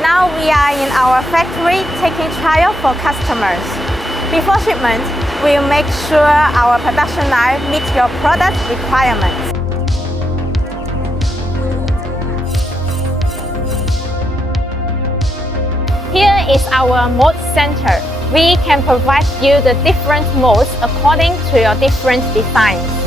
Now we are in our factory taking trial for customers. Before shipment, we'll make sure our production line meets your product requirements. Here is our mold center. We can provide you the different molds according to your different designs.